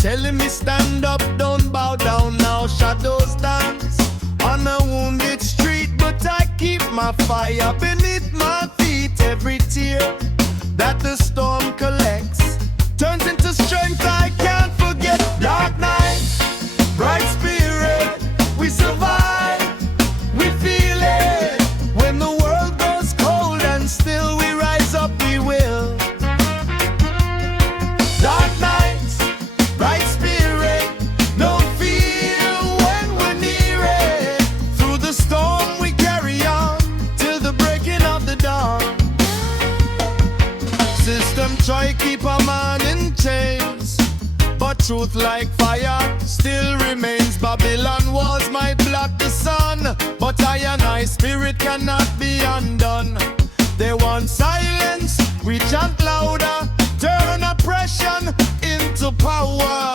telling me stand up, don't bow down now. Shadows dance on a wounded street, but I keep my fire beneath my feet. Every tear that the storm collects turns into strength I can't forget. Dark night, bright spirit, we survive, we feel it. When the world goes cold and still, we rise up, we will. Dark nights, bright spirit, no fear when we're near it. Through the storm we carry on till the breaking of the dawn. System try keep a man in chains, but truth like fire still remains. Babylon walls might block the sun, but I and I spirit cannot be undone. They want silence, we chant louder, turn oppression into power.